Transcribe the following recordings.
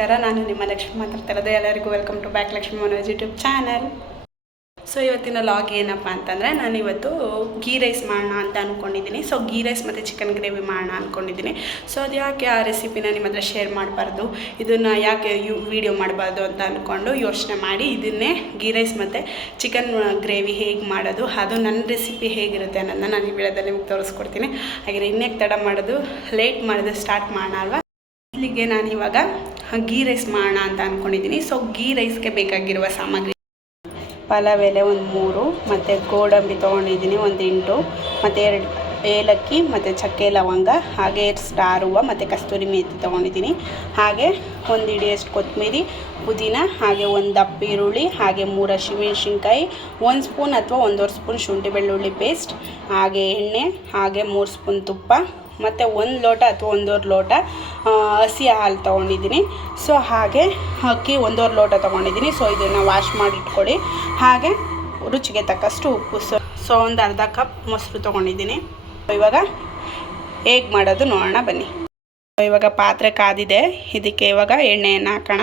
ನಮಸ್ಕಾರ. ನಾನು ನಿಮ್ಮ ಲಕ್ಷ್ಮಿ ಮಾತಾಡ್ತಾ ಇರೋದು. ಎಲ್ಲರಿಗೂ welcome to back Lakshmi Manoj YouTube channel. So ಇವತ್ತಿನ ಲಾಗ್ ಏನಪ್ಪ ಅಂತಂದರೆ, ನಾನಿವತ್ತು ಗೀ ರೈಸ್ ಮಾಡೋಣ ಅಂತ ಅಂದ್ಕೊಂಡಿದ್ದೀನಿ. ಸೊ ಗೀ ರೈಸ್ ಮತ್ತು ಚಿಕನ್ ಗ್ರೇವಿ ಮಾಡೋಣ ಅಂದ್ಕೊಂಡಿದ್ದೀನಿ. ಸೊ ಅದು ಯಾಕೆ ಆ ರೆಸಿಪಿನ ನಿಮ್ಮ ಹತ್ರ ಶೇರ್ ಮಾಡಬಾರ್ದು, ಇದನ್ನು ಯಾಕೆ ವೀಡಿಯೋ ಮಾಡಬಾರ್ದು ಅಂತ ಅಂದ್ಕೊಂಡು ಯೋಚನೆ ಮಾಡಿ ಇದನ್ನೇ ಗೀ ರೈಸ್ ಮತ್ತು ಚಿಕನ್ ಗ್ರೇವಿ ಹೇಗೆ ಮಾಡೋದು, ಅದು ನನ್ನ ರೆಸಿಪಿ ಹೇಗಿರುತ್ತೆ ಅನ್ನೋದನ್ನ ನಾನು ಈ ವಿಡಿಯೋದಲ್ಲಿ ನಿಮಗೆ ತೋರಿಸ್ಕೊಡ್ತೀನಿ. ಹಾಗೆ ಇನ್ನೇಕೆ ತಡ ಮಾಡೋದು, ಲೇಟ್ ಮಾಡೋದು ಸ್ಟಾರ್ಟ್ ಮಾಡೋಣ ಅಲ್ವಾ. ಇಲ್ಲಿಗೆ ನಾನು ಇವಾಗ ಗೀ ರೈಸ್ ಮಾಡೋಣ ಅಂತ ಅಂದ್ಕೊಂಡಿದ್ದೀನಿ. ಸೊ ಗೀ ರೈಸ್ಗೆ ಬೇಕಾಗಿರುವ ಸಾಮಗ್ರಿ: ಪಲಾವ್ ಎಲೆ ಒಂದು 3, ಮತ್ತು ಗೋಡಂಬಿ ತೊಗೊಂಡಿದ್ದೀನಿ ಒಂದು 8, ಮತ್ತು 2 ಏಲಕ್ಕಿ, ಮತ್ತು ಚಕ್ಕೆ ಲವಂಗ, ಹಾಗೆ ಸ್ಟಾರ್ ಹೂವು ಮತ್ತು ಕಸ್ತೂರಿ ಮೇಥಿ ತೊಗೊಂಡಿದ್ದೀನಿ. ಹಾಗೆ 1 ಹಿಡಿಯಷ್ಟು ಕೊತ್ತಂಬರಿ, ಪುದೀನ, ಹಾಗೆ 1 ದಪ್ಪ ಈರುಳ್ಳಿ, ಹಾಗೆ 3 ಹಸಿಮೆಣ್ಸಿನ್ಕಾಯಿ, 1 ಸ್ಪೂನ್ ಅಥವಾ 1.5 ಸ್ಪೂನ್ ಶುಂಠಿ ಬೆಳ್ಳುಳ್ಳಿ ಪೇಸ್ಟ್, ಹಾಗೆ ಎಣ್ಣೆ, ಹಾಗೆ 3 ಸ್ಪೂನ್ ತುಪ್ಪ, ಮತ್ತು 1 ಲೋಟ ಅಥವಾ 1.5 ಲೋಟ ಹಸಿ ಹಾಲು ತೊಗೊಂಡಿದ್ದೀನಿ. ಸೊ ಹಾಗೆ ಅಕ್ಕಿ 1.5 ಲೋಟ ತೊಗೊಂಡಿದ್ದೀನಿ. ಸೊ ಇದನ್ನು ವಾಶ್ ಮಾಡಿ ಇಟ್ಕೊಳ್ಳಿ. ಹಾಗೆ ರುಚಿಗೆ ತಕ್ಕಷ್ಟು ಉಪ್ಪು. ಸೊ ಒಂದು ಅರ್ಧ ಕಪ್ ಮೊಸರು ತೊಗೊಂಡಿದ್ದೀನಿ. ಇವಾಗ ಹೇಗೆ ಮಾಡೋದು ನೋಡೋಣ ಬನ್ನಿ. ಇವಾಗ ಪಾತ್ರೆ ಕಾದಿದೆ, ಇದಕ್ಕೆ ಇವಾಗ ಎಣ್ಣೆಯನ್ನು ಹಾಕೋಣ.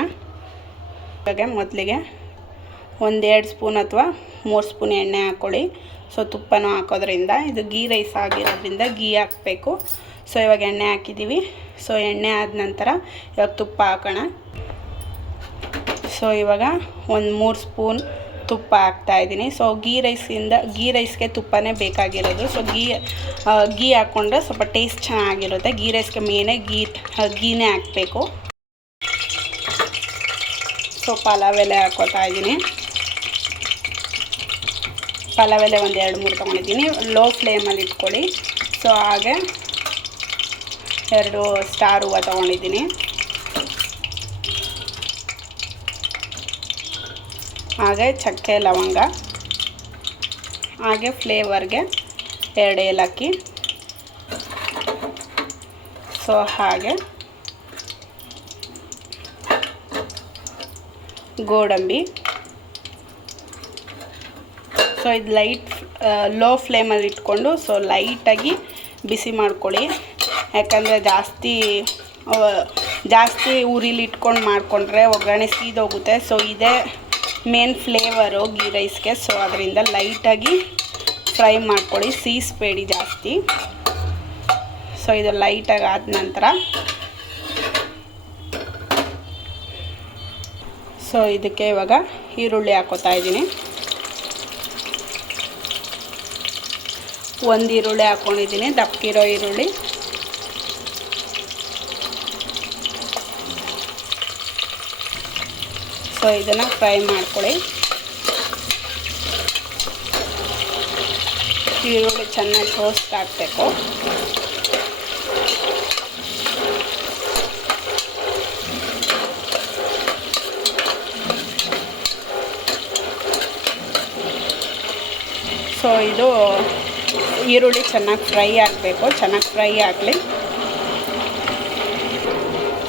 ಇವಾಗ ಮೊದಲಿಗೆ 1-2 ಸ್ಪೂನ್ ಅಥವಾ 3 ಸ್ಪೂನ್ ಎಣ್ಣೆ ಹಾಕ್ಕೊಳ್ಳಿ. ಸೊ ತುಪ್ಪನೂ ಹಾಕೋದ್ರಿಂದ ಇದು ಗೀ ರೈಸ್ ಆಗಿರೋದ್ರಿಂದ ಗೀ ಹಾಕಬೇಕು. ಸೊ ಇವಾಗ ಎಣ್ಣೆ ಹಾಕಿದ್ದೀವಿ. ಸೊ ಎಣ್ಣೆ ಆದ ನಂತರ ಇವಾಗ ತುಪ್ಪ ಹಾಕೋಣ. ಸೊ ಇವಾಗ 1-3 ಸ್ಪೂನ್ ತುಪ್ಪ ಹಾಕ್ತಾಯಿದ್ದೀನಿ. ಸೊ ಗೀ ರೈಸ್ಗೆ ತುಪ್ಪನೇ ಬೇಕಾಗಿರೋದು. ಸೊ ಗೀ ಹಾಕ್ಕೊಂಡ್ರೆ ಸ್ವಲ್ಪ ಟೇಸ್ಟ್ ಚೆನ್ನಾಗಿರುತ್ತೆ. ಗೀ ರೈಸ್ಗೆ ಮೇನೇ ಗೀನೇ ಹಾಕಬೇಕು. ಸೊ ಪಲಾವ್ ಎಲೆ ಹಾಕೋತಾ ಇದ್ದೀನಿ. ಪಲಾವ್ ಎಲೆ 1-2-3 ತೊಗೊಂಡಿದ್ದೀನಿ. ಲೋ ಫ್ಲೇಮಲ್ಲಿ ಇಟ್ಕೊಳ್ಳಿ. ಸೊ ಹಾಗೆ 2 ಸ್ಟಾರ್ ಹೂವು ತೊಗೊಂಡಿದ್ದೀನಿ. ಹಾಗೆ ಚಕ್ಕೆ ಲವಂಗ, ಹಾಗೆ ಫ್ಲೇವರ್ಗೆ 2 ಏಲಕ್ಕಿ. ಸೊ ಹಾಗೆ ಗೋಡಂಬಿ. ಸೊ ಇದು ಲೋ ಫ್ಲೇಮಲ್ಲಿ ಇಟ್ಕೊಂಡು ಸೊ ಲೈಟಾಗಿ ಬಿಸಿ ಮಾಡ್ಕೊಳ್ಳಿ. ಯಾಕಂದರೆ ಜಾಸ್ತಿ ಉರಿಲಿ ಇಟ್ಕೊಂಡು ಮಾಡಿಕೊಂಡ್ರೆ ಒಗ್ಗರಣೆ ಸೀದೋಗುತ್ತೆ. ಸೊ ಇದೇ ಮೇನ್ ಫ್ಲೇವರು ಗೀ ರೈಸ್ಗೆ. ಸೊ ಅದರಿಂದ ಲೈಟಾಗಿ ಫ್ರೈ ಮಾಡ್ಕೊಳ್ಳಿ, ಸೀಸ್ಬೇಡಿ ಜಾಸ್ತಿ. ಸೊ ಇದು ಲೈಟಾಗಿ ಆದ ನಂತರ ಸೊ ಇದಕ್ಕೆ ಇವಾಗ ಈರುಳ್ಳಿ ಹಾಕೋತಾ ಇದ್ದೀನಿ. 1 ಈರುಳ್ಳಿ ಹಾಕ್ಕೊಂಡಿದ್ದೀನಿ, ದಪ್ಪಗಿರೋ ಈರುಳ್ಳಿ. ಸೊ ಇದನ್ನು ಫ್ರೈ ಮಾಡ್ಕೊಳ್ಳಿ. ಈರುಳ್ಳಿ ಚೆನ್ನಾಗಿ ರೋಸ್ಟ್ ಆಗಬೇಕು. ಸೊ ಇದು ಈರುಳ್ಳಿ ಚೆನ್ನಾಗಿ ಫ್ರೈ ಆಗಬೇಕು, ಚೆನ್ನಾಗಿ ಫ್ರೈ ಆಗಲಿ.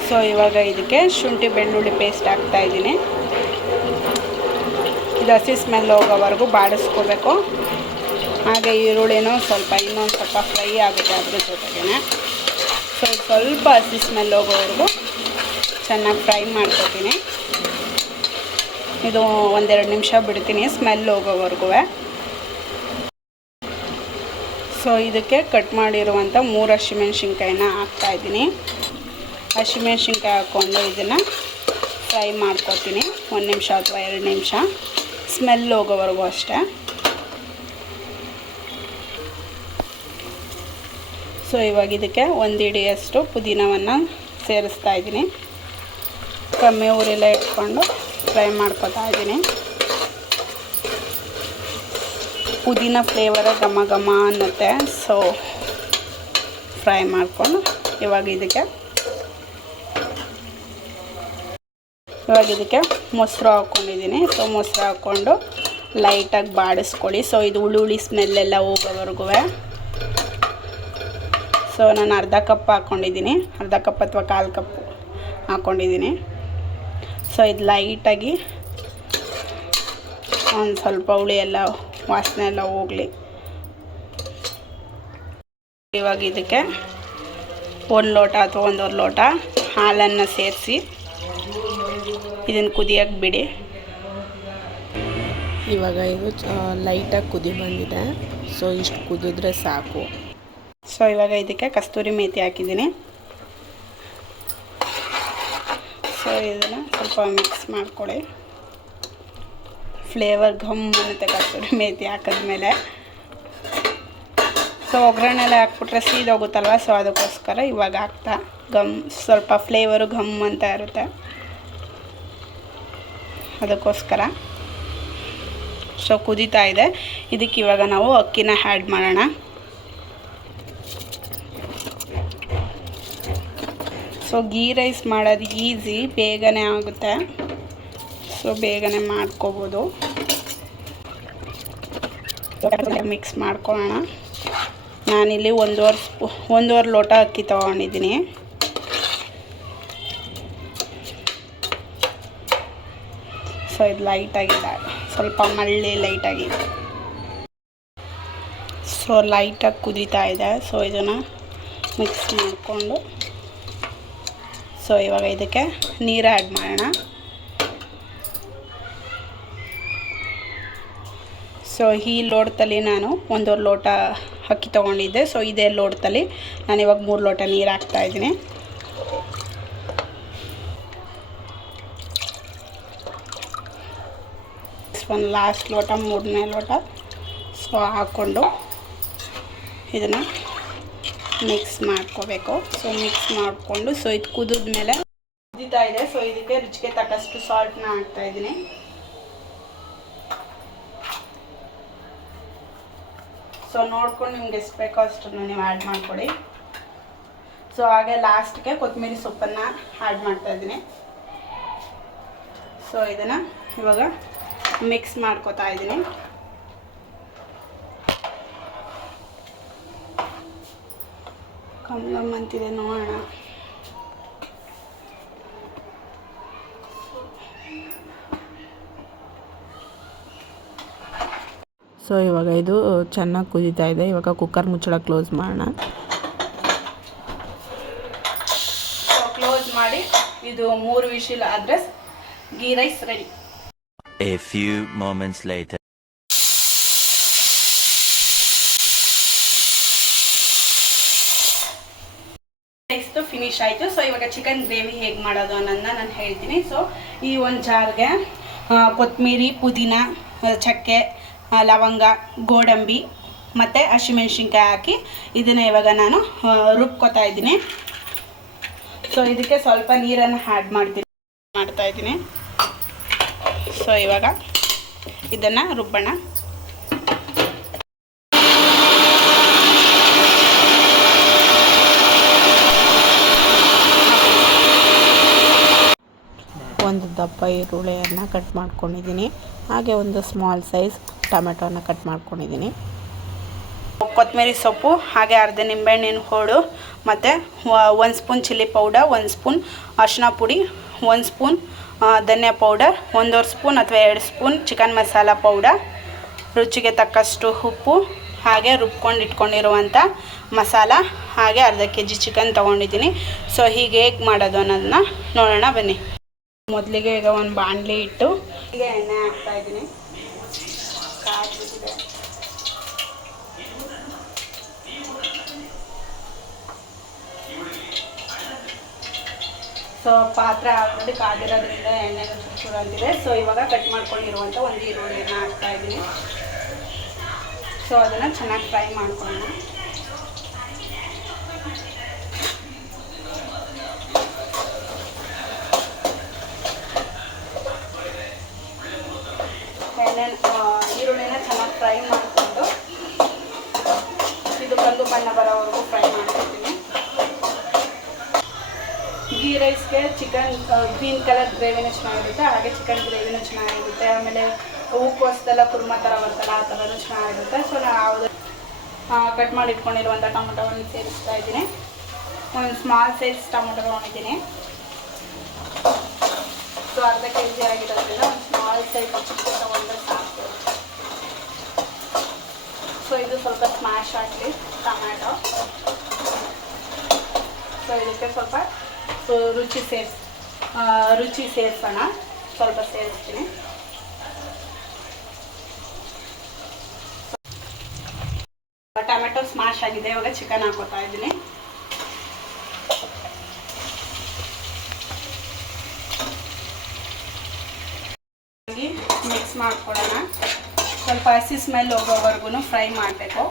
ಸೊ ಇವಾಗ ಇದಕ್ಕೆ ಶುಂಠಿ ಬೆಳ್ಳುಳ್ಳಿ ಪೇಸ್ಟ್ ಹಾಕ್ತಾಯಿದ್ದೀನಿ. ಇದು ಹಸಿ ಸ್ಮೆಲ್ ಹೋಗೋವರೆಗೂ ಬಾಡಿಸ್ಕೋಬೇಕು. ಹಾಗೆ ಈರುಳ್ಳಿನೂ ಇನ್ನೊಂದು ಸ್ವಲ್ಪ ಫ್ರೈ ಆಗುತ್ತೆ ಅದ್ರ ಜೊತೆಗೇ. ಸೊ ಸ್ವಲ್ಪ ಹಸಿ ಸ್ಮೆಲ್ ಹೋಗೋವರೆಗೂ ಚೆನ್ನಾಗಿ ಫ್ರೈ ಮಾಡ್ಕೊತೀನಿ. ಇದು 1-2 ನಿಮಿಷ ಬಿಡ್ತೀನಿ ಸ್ಮೆಲ್ ಹೋಗೋವರೆಗೂ. ಸೊ ಇದಕ್ಕೆ ಕಟ್ ಮಾಡಿರುವಂಥ 3 ಹಸಿಮೆಣ್ಸಿನ್ಕಾಯಿನ ಹಾಕ್ತಾಯಿದ್ದೀನಿ. ಹಸಿಮೆಣ್ಸಿನ್ಕಾಯಿ ಹಾಕ್ಕೊಂಡು ಇದನ್ನು ಫ್ರೈ ಮಾಡ್ಕೊತೀನಿ 1 ನಿಮಿಷ ಅಥವಾ 2 ನಿಮಿಷ, ಸ್ಮೆಲ್ ಹೋಗೋವರೆಗೂ ಅಷ್ಟೇ. ಸೊ ಇವಾಗ ಇದಕ್ಕೆ 1 ಹಿಡಿಯಷ್ಟು ಪುದೀನವನ್ನು ಸೇರಿಸ್ತಾ ಇದ್ದೀನಿ. ಕಮ್ಮಿ ಊರೆಲ್ಲ ಇಟ್ಕೊಂಡು ಫ್ರೈ ಮಾಡ್ಕೊತಾ ಇದ್ದೀನಿ. ಪುದೀನ ಫ್ಲೇವರ ಘಮ ಘಮ ಅನ್ನುತ್ತೆ. ಸೊ ಫ್ರೈ ಮಾಡಿಕೊಂಡು ಇವಾಗ ಇದಕ್ಕೆ ಮೊಸರು ಹಾಕ್ಕೊಂಡಿದ್ದೀನಿ. ಸೊ ಮೊಸರು ಹಾಕ್ಕೊಂಡು ಲೈಟಾಗಿ ಬಾಡಿಸ್ಕೊಳ್ಳಿ. ಸೊ ಇದು ಹುಳಿ ಸ್ಮೆಲ್ಲೆಲ್ಲ ಹೋಗೋವರೆಗೂ. ಸೊ ನಾನು ಅರ್ಧ ಕಪ್ ಹಾಕ್ಕೊಂಡಿದ್ದೀನಿ, ಅರ್ಧ ಕಪ್ ಅಥವಾ 1/4 ಕಪ್ ಹಾಕ್ಕೊಂಡಿದ್ದೀನಿ. ಸೊ ಇದು ಲೈಟಾಗಿ ಒಂದು ಸ್ವಲ್ಪ ಹುಳಿ ಎಲ್ಲ ವಾಸನೆ ಎಲ್ಲ ಹೋಗಲಿ. ಇವಾಗ ಇದಕ್ಕೆ 1 ಲೋಟ ಅಥವಾ 1.5 ಲೋಟ ಹಾಲನ್ನು ಸೇರಿಸಿ ಇದನ್ನು ಕುದಿಯೋಕ್ಕೆ ಬಿಡಿ. ಇವಾಗ ಇದು ಲೈಟಾಗಿ ಕುದಿ ಬಂದಿದೆ. ಸೊ ಇಷ್ಟು ಕುದಿದ್ರೆ ಸಾಕು. ಸೊ ಇವಾಗ ಇದಕ್ಕೆ ಕಸ್ತೂರಿ ಮೇಥಿ ಹಾಕಿದ್ದೀನಿ. ಸೊ ಇದನ್ನು ಸ್ವಲ್ಪ ಮಿಕ್ಸ್ ಮಾಡ್ಕೊಳ್ಳಿ. ಫ್ಲೇವರ್ ಘಮ್ ಅನ್ನುತ್ತೆ ಕಸ್ತೂರಿ ಮೇಥಿ ಹಾಕಿದ್ಮೇಲೆ. ಸೊ ಒಗ್ಗರಣೆಲ್ಲ ಹಾಕ್ಬಿಟ್ರೆ ಸೀದೋಗುತ್ತಲ್ವ, ಸೊ ಅದಕ್ಕೋಸ್ಕರ ಇವಾಗ ಹಾಕ್ತಾ ಸ್ವಲ್ಪ ಫ್ಲೇವರು ಘಮ್ ಅಂತ ಇರುತ್ತೆ, ಅದಕ್ಕೋಸ್ಕರ. ಸೊ ಕುದೀತಾ ಇದೆ. ಇದಕ್ಕೆ ಇವಾಗ ನಾವು ಅಕ್ಕಿನ ಆ್ಯಡ್ ಮಾಡೋಣ. ಸೊ ಗೀ ರೈಸ್ ಮಾಡೋದು ಈಸಿ, ಬೇಗನೆ ಆಗುತ್ತೆ. ಸೊ ಬೇಗನೆ ಮಾಡ್ಕೋಬೋದು. ಮಿಕ್ಸ್ ಮಾಡ್ಕೊಳ್ಳೋಣ. ನಾನಿಲ್ಲಿ ಒಂದೂವರೆ ಲೋಟ ಅಕ್ಕಿ ತೊಗೊಂಡಿದ್ದೀನಿ. ಸೊ ಇದು ಲೈಟಾಗಿದೆ, ಸ್ವಲ್ಪ ಮಳ್ಳಿ ಲೈಟಾಗಿದೆ. ಸೊ ಲೈಟಾಗಿ ಕುದೀತಾ ಇದೆ. ಸೊ ಇದನ್ನು ಮಿಕ್ಸ್ ಮಾಡಿಕೊಂಡು ಸೊ ಇವಾಗ ಇದಕ್ಕೆ ನೀರು ಆ್ಯಡ್ ಮಾಡೋಣ. ಸೊ ಈ ಲೋಟದಲ್ಲಿ ನಾನು ಒಂದೂವರೆ ಲೋಟ ಅಕ್ಕಿ ತೊಗೊಂಡಿದ್ದೆ. ಸೊ ಇದೇ ಲೋಟದಲ್ಲಿ ನಾನು ಇವಾಗ 3 ಲೋಟ ನೀರು ಹಾಕ್ತಾಯಿದ್ದೀನಿ. ಒಂದು ಲಾಸ್ಟ್ ಲೋಟ, 3ನೇ ಲೋಟ ಸೊ ಹಾಕ್ಕೊಂಡು ಇದನ್ನು ಮಿಕ್ಸ್ ಮಾಡ್ಕೋಬೇಕು. ಸೊ ಮಿಕ್ಸ್ ಮಾಡಿಕೊಂಡು ಸೊ ಇದು ಕುದಿದ್ಮೇಲೆ ಕುದೀತಾ ಇದೆ. ಸೊ ಇದಕ್ಕೆ ರುಚಿಗೆ ತಕ್ಕಷ್ಟು ಸಾಲ್ಟ್ನ ಹಾಕ್ತಾಯಿದ್ದೀನಿ. ಸೊ ನೋಡ್ಕೊಂಡು ನಿಮ್ಗೆ ಎಷ್ಟು ಬೇಕೋ ಅಷ್ಟನ್ನು ನೀವು ಆ್ಯಡ್ ಮಾಡಿಕೊಡಿ. ಸೊ ಹಾಗೆ ಲಾಸ್ಟ್ಗೆ ಕೊತ್ತಂಬರಿ ಸೊಪ್ಪನ್ನು ಆ್ಯಡ್ ಮಾಡ್ತಾಯಿದ್ದೀನಿ. ಸೊ ಇದನ್ನು ಇವಾಗ ಮಿಕ್ಸ್ ಮಾಡ್ಕೊತಾ ಇದ್ದೀನಿ. ಕಮ್ ಅಂತಿದೆ, ನೋಡೋಣ. ಸೊ ಇವಾಗ ಇದು ಚೆನ್ನಾಗಿ ಕುದೀತಾ ಇದೆ. ಇವಾಗ ಕುಕ್ಕರ್ ಮುಚ್ಚಳ ಕ್ಲೋಸ್ ಮಾಡೋಣ. ಸೊ ಕ್ಲೋಸ್ ಮಾಡಿ ಇದು 3 ವಿಶಿಲ್ ಆದರೆ ghee rice ready. A few moments later. ರೈಸ್ದು ಫಿನಿಶ್ ಆಯಿತು. ಸೊ ಇವಾಗ ಚಿಕನ್ ಗ್ರೇವಿ ಹೇಗೆ ಮಾಡೋದು ಅನ್ನೋದನ್ನ ನಾನು ಹೇಳ್ತೀನಿ. ಸೊ ಈ ಒಂದು ಜಾರ್ಗೆ ಕೊತ್ತಂಬರಿ, ಪುದೀನ, ಚಕ್ಕೆ, ಲವಂಗ, ಗೋಡಂಬಿ ಮತ್ತು ಹಸಿಮೆಣ್ಸಿನ್ಕಾಯಿ ಹಾಕಿ ಇದನ್ನು ಇವಾಗ ನಾನು ರುಬ್ಕೊತಾ ಇದ್ದೀನಿ. ಸೊ ಇದಕ್ಕೆ ಸ್ವಲ್ಪ ನೀರನ್ನು ಆ್ಯಡ್ ಮಾಡ್ತಾಯಿದ್ದೀನಿ. ಸೊ ಇವಾಗ ಇದನ್ನು ರುಬ್ಬೋಣ. ಒಂದು ದಪ್ಪ ಈರುಳ್ಳಿಯನ್ನು ಕಟ್ ಮಾಡ್ಕೊಂಡಿದ್ದೀನಿ. ಹಾಗೆ ಒಂದು ಸ್ಮಾಲ್ ಸೈಜ್ ಟೊಮೆಟೊನ ಕಟ್ ಮಾಡ್ಕೊಂಡಿದ್ದೀನಿ. ಕೊತ್ತಂಬರಿ ಸೊಪ್ಪು, ಹಾಗೆ ಅರ್ಧ ನಿಂಬೆಹಣ್ಣಿನ ಹೋಳು, ಮತ್ತು 1 ಸ್ಪೂನ್ ಚಿಲ್ಲಿ ಪೌಡರ್, 1 ಸ್ಪೂನ್ ಅರಿಶಿನ ಪುಡಿ, 1 ಸ್ಪೂನ್ ಧನಿಯಾ ಪೌಡರ್, 1.5 ಸ್ಪೂನ್ ಅಥವಾ 2 ಸ್ಪೂನ್ ಚಿಕನ್ ಮಸಾಲ ಪೌಡರ್, ರುಚಿಗೆ ತಕ್ಕಷ್ಟು ಉಪ್ಪು, ಹಾಗೆ ರುಬ್ಕೊಂಡು ಇಟ್ಕೊಂಡಿರುವಂಥ ಮಸಾಲ, ಹಾಗೆ ಅರ್ಧ kg ಚಿಕನ್ ತೊಗೊಂಡಿದ್ದೀನಿ. ಸೊ ಹೀಗೆ ಹೇಗೆ ಮಾಡೋದು ಅನ್ನೋದನ್ನ ನೋಡೋಣ ಬನ್ನಿ. ಮೊದಲಿಗೆ ಈಗ ಒಂದು ಬಾಣಲಿ ಇಟ್ಟು ಈಗ ಎಣ್ಣೆ ಹಾಕ್ತಾಯಿದ್ದೀನಿ. ಕಾದ್ಬಿಟ್ಟಿದೆ. ಸೊ ಪಾತ್ರೆ ಆಲ್ರೆಡಿ ಕಾದಿರೋದ್ರಿಂದ ಎಣ್ಣೆ ಚೂರು ಅಂತಿದೆ. ಸೊ ಇವಾಗ ಕಟ್ ಮಾಡ್ಕೊಂಡಿರುವಂಥ ಒಂದು ಈರುಳ್ಳಿನ ಹಾಕ್ತಾಯಿದ್ದೀನಿ. ಸೊ ಅದನ್ನು ಚೆನ್ನಾಗಿ ಫ್ರೈ ಮಾಡ್ಕೊಳ್ಳೋಣ. ಈರುಳ್ಳಿನ ಚೆನ್ನಾಗಿ ಫ್ರೈ ಮಾಡಿಕೊಂಡು ಇದು ಕಂದು ಬಣ್ಣ ಬರೋವರೆಗೂ ಫ್ರೈ ಮಾಡ್ಕೊತೀನಿ. ಗೀ ರೈಸ್ಗೆ ಚಿಕನ್ ಗ್ರೀನ್ ಕಲರ್ ಗ್ರೇವಿನೂ ಚೆನ್ನಾಗಿರುತ್ತೆ, ಹಾಗೆ ಚಿಕನ್ ಗ್ರೇವಿನೂ ಚೆನ್ನಾಗಿರುತ್ತೆ. ಆಮೇಲೆ ಹೂಕೋಸದೆಲ್ಲ ಕುರ್ಮಾ ಥರ ಬರ್ತಲ್ಲ, ಆ ಥರನೂ ಚೆನ್ನಾಗಿರುತ್ತೆ. ಸೊ ನಾನು ಕಟ್ ಮಾಡಿ ಇಟ್ಕೊಂಡಿರುವಂಥ ಟೊಮೊಟೊವನ್ನು ಸೇರಿಸ್ತಾ ಇದ್ದೀನಿ. ಒಂದು ಸ್ಮಾಲ್ ಸೈಜ್ ಟೊಮೊಟೊ ತೊಗೊಂಡಿದ್ದೀನಿ. ಸೊ ಅರ್ಧ kg ಆಗಿರೋದ್ರಿಂದ ಒಂದು ಸ್ಮಾಲ್ ಸೈಜ್ ಚಿಕ್ಕ ತೊಗೊಂಡ್ರೆ ಸಾಕು. ಸೊ ಇದು ಸ್ವಲ್ಪ ಸ್ಮ್ಯಾಶ್ ಆಗಲಿ ಟೊಮ್ಯಾಟೊ. ಸೊ ಇದಕ್ಕೆ ಸ್ವಲ್ಪ ರುಚಿ ಸೇರಿಸೋಣ. ಸ್ವಲ್ಪ ಸೇರಿಸ್ತೀನಿ. ಟೊಮೆಟೊ ಸ್ಮಾಶ್ ಆಗಿದೆ. ಇವಾಗ ಚಿಕನ್ ಹಾಕೋತಾ ಇದ್ದೀನಿ. ಮಿಕ್ಸ್ ಮಾಡ್ಕೊಳ್ಳೋಣ. ಸ್ವಲ್ಪ ಹಸಿ ಸ್ಮೆಲ್ ಹೋಗೋವರೆಗೂ ಫ್ರೈ ಮಾಡಬೇಕು.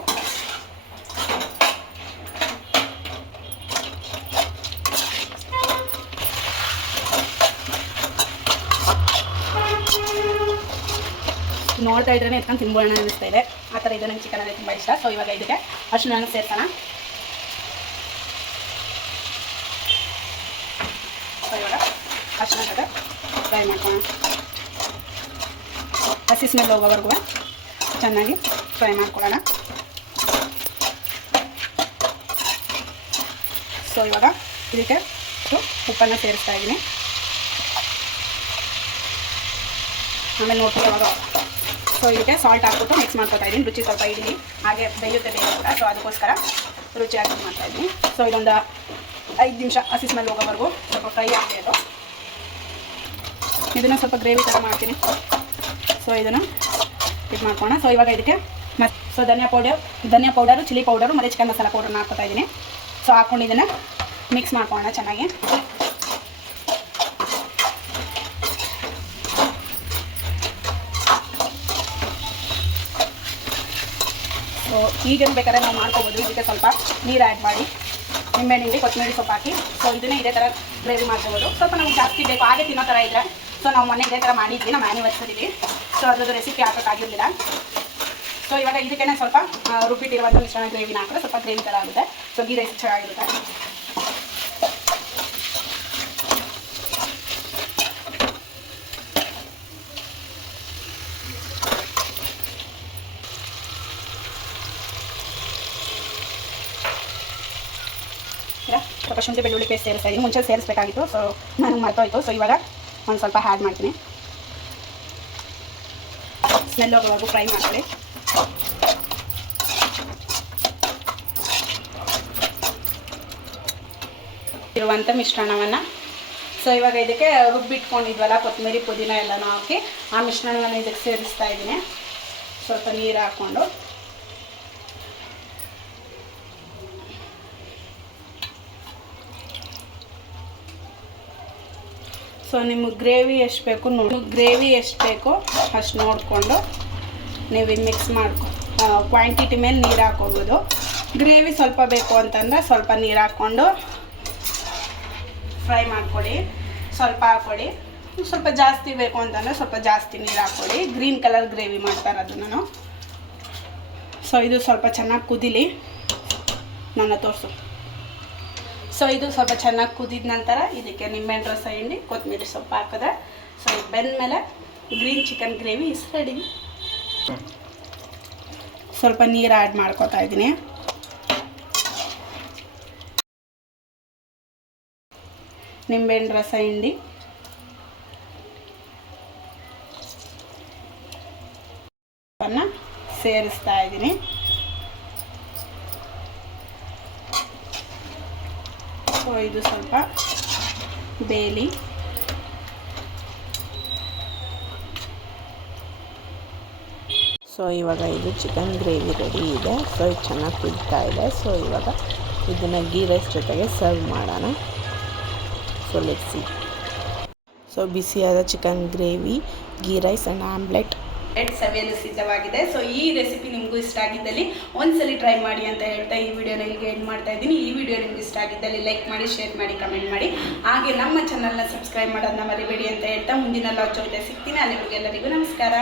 ನೋಡ್ತಾ ಇದ್ರೇ ಎತ್ಕೊಂಡು ತಿನ್ಬೋಣ ಅನ್ನಿಸ್ತಾ ಇದೆ. ಆ ಥರ ಇದು ನಂಗೆ ಚಿಕನ್ ಅಂದರೆ ತುಂಬ ಇಷ್ಟ. ಸೊ ಇವಾಗ ಇದಕ್ಕೆ ಅರಿಶಿನ ಸೇರ್ಸೋಣ. ಸೊ ಇವಾಗ ಅರಿಶಿನ ಜೊತೆ ಫ್ರೈ ಮಾಡ್ಕೊಳ್ಳೋಣ. ಹಸಿ ಸ್ಮೆಲ್ ಹೋಗೋವರೆಗೂ ಚೆನ್ನಾಗಿ ಫ್ರೈ ಮಾಡ್ಕೊಳ್ಳೋಣ. ಸೊ ಇವಾಗ ಇದಕ್ಕೆ ಉಪ್ಪನ್ನು ಸೇರಿಸ್ತಾ ಇದ್ದೀನಿ. ಆಮೇಲೆ ನೋಡ್ತೀವಿ ಯಾವಾಗ. ಸೊ ಇದಕ್ಕೆ ಸಾಲ್ಟ್ ಹಾಕ್ಬಿಟ್ಟು ಮಿಕ್ಸ್ ಮಾಡ್ಕೊತಾ ಇದ್ದೀನಿ. ರುಚಿ ಸ್ವಲ್ಪ ಇಡೀನಿ, ಹಾಗೆ ಬೇಯುತ್ತೆ ಬೇಗ ಕೂಡ. ಸೊ ಅದಕ್ಕೋಸ್ಕರ ರುಚಿಯಾಗಿ ಮಾಡ್ತಾಯಿದ್ದೀನಿ. ಸೊ ಇದೊಂದು 5 ನಿಮಿಷ ಹಸಿ ಸ್ಮೆಲ್ ಹೋಗೋವರೆಗೂ ಸ್ವಲ್ಪ ಫ್ರೈ ಆಗಬೇಕು. ಇದನ್ನು ಸ್ವಲ್ಪ ಗ್ರೇವಿ ಥರ ಮಾಡ್ತೀನಿ. ಸೊ ಇದನ್ನು ಇದು ಮಾಡ್ಕೋಣ. ಸೊ ಇವಾಗ ಇದಕ್ಕೆ ಸೊ ಧನಿಯಾ ಪೌಡರು, ಚಿಲ್ಲಿ ಪೌಡರು ಮತ್ತು ಚಿಕನ್ ಮಸಾಲ ಪೌಡರ್ನ ಹಾಕ್ಕೊತಾ ಇದ್ದೀನಿ. ಸೊ ಹಾಕ್ಕೊಂಡು ಇದನ್ನು ಮಿಕ್ಸ್ ಮಾಡ್ಕೊಳ್ಳೋಣ ಚೆನ್ನಾಗಿ. ಸೊ ಈಗೇನು ಬೇಕಾದ್ರೆ ನಾವು ಮಾಡ್ಕೊಬೋದು. ಇದಕ್ಕೆ ಸ್ವಲ್ಪ ನೀರು ಆ್ಯಡ್ ಮಾಡಿ ನಿಂಬೆಹಣ್ಣು, ಕೊತ್ತಂಬರಿ ಸೊಪ್ಪು ಹಾಕಿ ಸೊ ಇದನ್ನೇ ಇದೇ ಥರ ಗ್ರೇವಿ ಮಾಡ್ಕೊಬೋದು. ಸ್ವಲ್ಪ ನಮ್ಗೆ ಜಾಸ್ತಿ ಬೇಕು ಹಾಗೆ ತಿನ್ನೋ ಥರ ಇದ್ದರೆ. ಸೊ ನಾವು ಮೊನ್ನೆ ಇದೇ ಥರ ಮಾಡಿದ್ವಿ ನಮ್ಮ ಆ್ಯನಿವರ್ಸರಿಗೆ. ಸೊ ಅದ್ರದ್ದು ರೆಸಿಪಿ ಹಾಕೋಕ್ಕಾಗಿರಲಿಲ್ಲ. ಸೊ ಇವಾಗ ಇದಕ್ಕೆ ಸ್ವಲ್ಪ ರುಬ್ಬಿಟ್ಟಿರುವಂಥ ಮಿಶ್ರಣ ಗ್ರೇವಿನ ಹಾಕಿದ್ರೆ ಸ್ವಲ್ಪ ಗ್ರೇವಿ ಥರ ಆಗುತ್ತೆ. ಸೊ ಗೀ ರೈಸ್ ಚೆನ್ನಾಗಿರುತ್ತೆ. ಸ್ವಲ್ಪ ಶುಂಠಿ ಬೆಳ್ಳುಳ್ಳಿ ಪೇಸ್ಟ್ ಸೇರಿಸ್ತಾ ಇದ್ದೀನಿ. ಮುಂಚೆ ಸೇರಿಸಬೇಕಾಗಿತ್ತು, ಸೊ ನನಗೆ ಮರ್ತೋಯ್ತು. ಸೊ ಇವಾಗ ಒಂದು ಸ್ವಲ್ಪ ಆ್ಯಡ್ ಮಾಡ್ತೀನಿ. ಸ್ಮೆಲ್ ಹೋಗೋವರೆಗೂ ಫ್ರೈ ಮಾಡ್ಕೊಳ್ಳಿ. ಇರುವಂಥ ಮಿಶ್ರಣವನ್ನು ಸೊ ಇವಾಗ ಇದಕ್ಕೆ ರುಬ್ಬಿಟ್ಕೊಂಡಿದ್ವಲ್ಲ ಕೊತ್ತಂಬರಿ ಪುದೀನ ಎಲ್ಲನೂ ಹಾಕಿ ಆ ಮಿಶ್ರಣವನ್ನು ಇದಕ್ಕೆ ಸೇರಿಸ್ತಾ ಇದ್ದೀನಿ. ಸ್ವಲ್ಪ ನೀರು ಹಾಕ್ಕೊಂಡು ಸೊ ನಿಮಗೆ ಗ್ರೇವಿ ಎಷ್ಟು ಬೇಕು ಅಷ್ಟು ನೋಡಿಕೊಂಡು ನೀವು ಇದು ಮಿಕ್ಸ್ ಕ್ವಾಂಟಿಟಿ ಮೇಲೆ ನೀರು ಹಾಕ್ಕೋಬೋದು. ಗ್ರೇವಿ ಸ್ವಲ್ಪ ಬೇಕು ಅಂತಂದರೆ ಸ್ವಲ್ಪ ನೀರು ಹಾಕ್ಕೊಂಡು ಫ್ರೈ ಮಾಡ್ಕೊಳ್ಳಿ. ಸ್ವಲ್ಪ ಹಾಕ್ಕೊಳ್ಳಿ. ಸ್ವಲ್ಪ ಜಾಸ್ತಿ ಬೇಕು ಅಂತಂದರೆ ಸ್ವಲ್ಪ ಜಾಸ್ತಿ ನೀರು ಹಾಕ್ಕೊಳ್ಳಿ. ಗ್ರೀನ್ ಕಲರ್ ಗ್ರೇವಿ ಮಾಡ್ತಾರೆ ಅದು ನಾನು. ಸೊ ಇದು ಸ್ವಲ್ಪ ಚೆನ್ನಾಗಿ ಕುದೀಲಿ. ನನ್ನ ತೋರಿಸು. ಸೊ ಇದು ಸ್ವಲ್ಪ ಚೆನ್ನಾಗಿ ಕುದಿದ ನಂತರ ಇದಕ್ಕೆ ನಿಂಬೆಹಣ್ಣು ರಸ ಹಿಂಡಿ ಕೊತ್ತಂಬರಿ ಸೊಪ್ಪು ಹಾಕಿದ್ರೆ ಸೊ ಬೆಂದಮೇಲೆ green chicken gravy is ready. ಸ್ವಲ್ಪ ನೀರು ಆ್ಯಡ್ ಮಾಡ್ಕೊತಾ ಇದ್ದೀನಿ. ನಿಂಬೆಹಣ್ಣು ರಸ ಹಿಂಡಿ ಸೇರಿಸ್ತಾ ಇದ್ದೀನಿ. ಸೊ ಇದು ಸ್ವಲ್ಪ ಬೇಲಿ. ಸೊ ಇವಾಗ ಇದು ಚಿಕನ್ ಗ್ರೇವಿ ರೆಡಿ ಇದೆ. ಸೊ ಇದು ಚೆನ್ನಾಗಿ ಕುದೀತಾ ಇದೆ. ಸೊ ಇವಾಗ ಇದನ್ನು ಗೀ ರೈಸ್ ಜೊತೆಗೆ ಸರ್ವ್ ಮಾಡೋಣ. So let's see. ಸೊ ಬಿಸಿಯಾದ chicken gravy, ghee rice and omelette ಸವಿಯಲು ಸಿದ್ಧವಾಗಿದೆ. ಸೊ ಈ ರೆಸಿಪಿ ನಿಮಗೂ ಇಷ್ಟ ಆಗಿದ್ದಲ್ಲಿ ಒಂದ್ಸಲಿ ಟ್ರೈ ಮಾಡಿ ಅಂತ ಹೇಳ್ತಾ ಈ ವಿಡಿಯೋನ ಇಲ್ಲಿಗೆ ಎಂಡ್ ಮಾಡ್ತಾ ಇದ್ದೀನಿ. ಈ ವಿಡಿಯೋ ನಿಮ್ಗೆ ಇಷ್ಟ ಆಗಿದ್ದಲ್ಲಿ ಲೈಕ್ ಮಾಡಿ, ಶೇರ್ ಮಾಡಿ, ಕಮೆಂಟ್ ಮಾಡಿ. ಹಾಗೆ ನಮ್ಮ ಚಾನಲ್ನ ಸಬ್ಸ್ಕ್ರೈಬ್ ಮಾಡೋದನ್ನ ಮರಿಬೇಡಿ ಅಂತ ಹೇಳ್ತಾ ಮುಂದಿನ ಲಾಗ್ ಜೊತೆ ಸಿಗ್ತೀನಿ. ಅಲ್ಲಿವರೆಗೂ ಎಲ್ಲರಿಗೂ ನಮಸ್ಕಾರ.